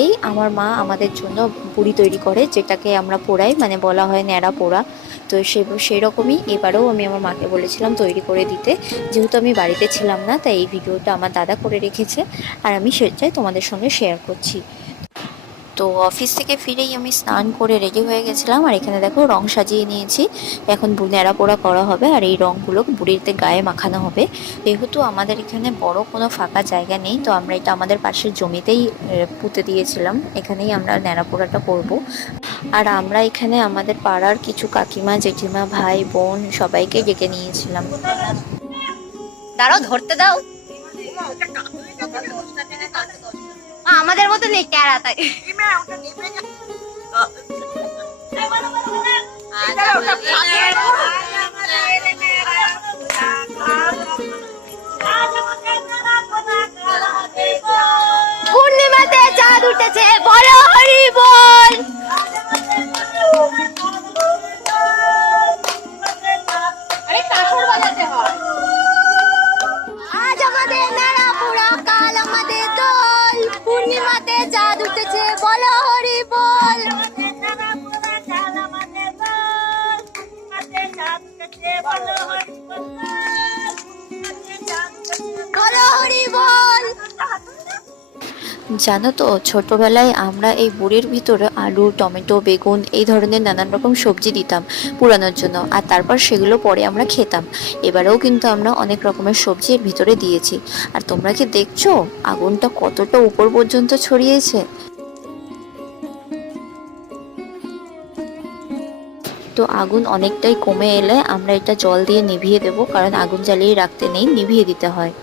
থেকেই আমার মা আমাদের জন্য বুড়ি তৈরি করে, যেটাকে আমরা পোড়াই, মানে বলা হয় ন্যাড়া পোড়া। তো সেই রকমই এবারেও আমি আমার মাকে বলেছিলাম তৈরি করে দিতে। যেহেতু আমি বাড়িতে ছিলাম না, তাই এই ভিডিওটা আমার দাদা করে রেখেছে, আর আমি সেটাই তোমাদের সঙ্গে শেয়ার করছি। তো অফিস থেকে ফিরেই আমি স্নান করে রেডি হয়ে গেছিলাম, আর এখানে দেখো রং সাজিয়ে নিয়েছি। এখন ন্যাড়া পোড়া করা হবে, আর এই রঙগুলো বুড়িতে গায়ে মাখানো হবে। যেহেতু আমাদের এখানে বড় কোনো ফাঁকা জায়গা নেই, তো আমরা এটা আমাদের পাশের জমিতেই পুঁতে দিয়েছিলাম। এখানেই আমরা ন্যাড়া পোড়াটা করব। আর আমরা এখানে আমাদের পাড়ার কিছু কাকিমা, জেঠিমা, ভাই, বোন সবাইকে ডেকে নিয়েছিলাম। দাঁড়াও, ধরতে দাও। আমাদের মতো নেই ক্যারা, তাই পূর্ণিমাতে চাঁদ উঠেছে, বলো হরি বল। আরে কাঠর বাজাতে হয়। আজ আমাদের নাড়া পোড়া, কাল আমাদের দোল। পূর্ণিমাতে চাঁদ উঠেছে, বলো হরি বল। বলো হরি বল। জানো তো, ছোটবেলায় আমরা এই বুড়ির ভিতরে আলু, টমেটো, বেগুন এই ধরনের নানান রকম সবজি দিতাম পুরানোর জন্য, আর তারপর সেগুলো পরে আমরা খেতাম। এবারেও কিন্তু আমরা অনেক রকমের সবজি এর ভিতরে দিয়েছি। আর তোমরা কি দেখছো আগুনটা কতটা উপর পর্যন্ত ছড়িয়েছে? তো আগুন অনেকটাই কমে এলে আমরা এটা জল দিয়ে নিভিয়ে দেব, কারণ আগুন জ্বালিয়ে রাখতে নেই, নিভিয়ে দিতে হয়।